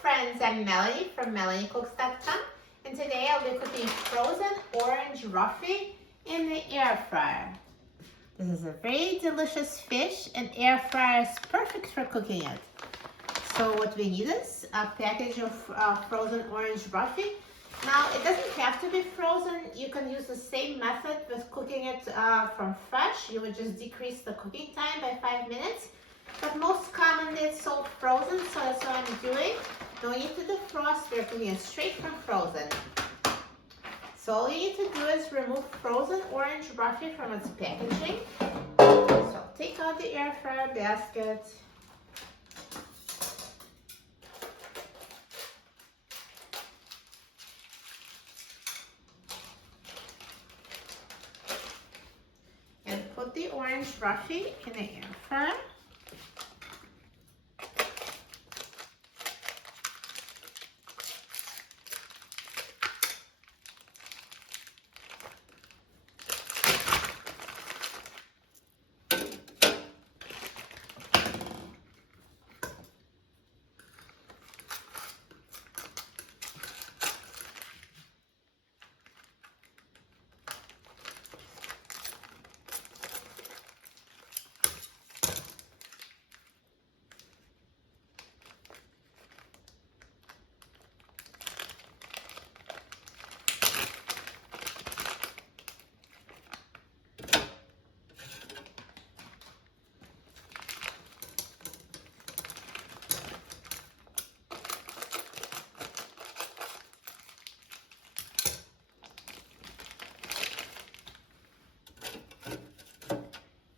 friends, I'm Melanie from MelanieCooks.com, and today I'll be cooking frozen orange roughy in the air fryer. This is a very delicious fish, and air fryer is perfect for cooking it. So what we need is a package of frozen orange roughy. Now it doesn't have to be frozen. You can use the same method with cooking it from fresh. You would just decrease the cooking time by 5 minutes. But most commonly it's sold frozen, so that's what I'm doing. No need to defrost, we're cooking it straight from frozen. So all you need to do is remove frozen orange roughy from its packaging. So take out the air fryer basket. And put the orange roughy in the air fryer.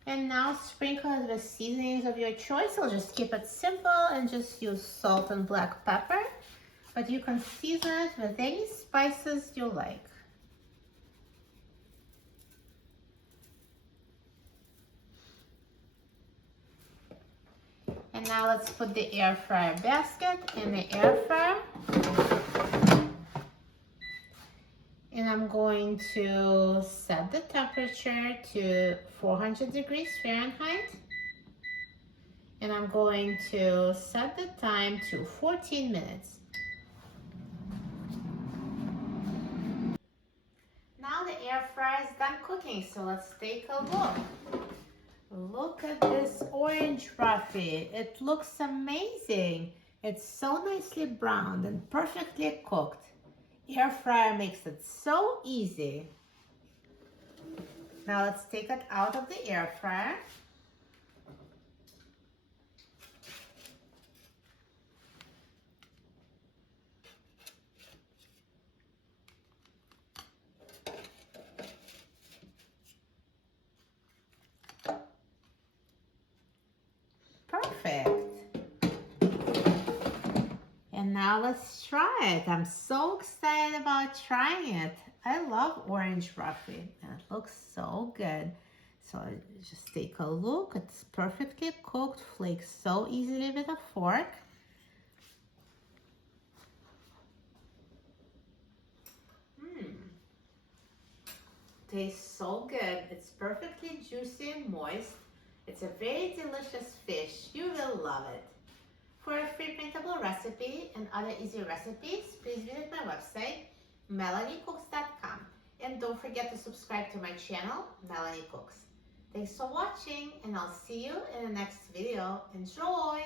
And now sprinkle it with seasonings of your choice. I'll just keep it simple and just use salt and black pepper. But you can season it with any spices you like. And now let's put the air fryer basket in the air fryer. And I'm going to set the temperature to 400 degrees Fahrenheit. And I'm going to set the time to 14 minutes. Now the air fryer is done cooking, so let's take a look. Look at this orange roughy. It looks amazing. It's so nicely browned and perfectly cooked. Air fryer makes it so easy. Now let's take it out of the air fryer. Perfect. And now let's try it. I'm so excited about trying it. I love orange roughy and it looks so good. So just take a look. It's perfectly cooked, flakes so easily with a fork. Tastes so good. It's perfectly juicy and moist. It's a very delicious fish. You will love it. For a free printable recipe and other easy recipes, please visit my website, MelanieCooks.com. And don't forget to subscribe to my channel, Melanie Cooks. Thanks for watching, and I'll see you in the next video. Enjoy!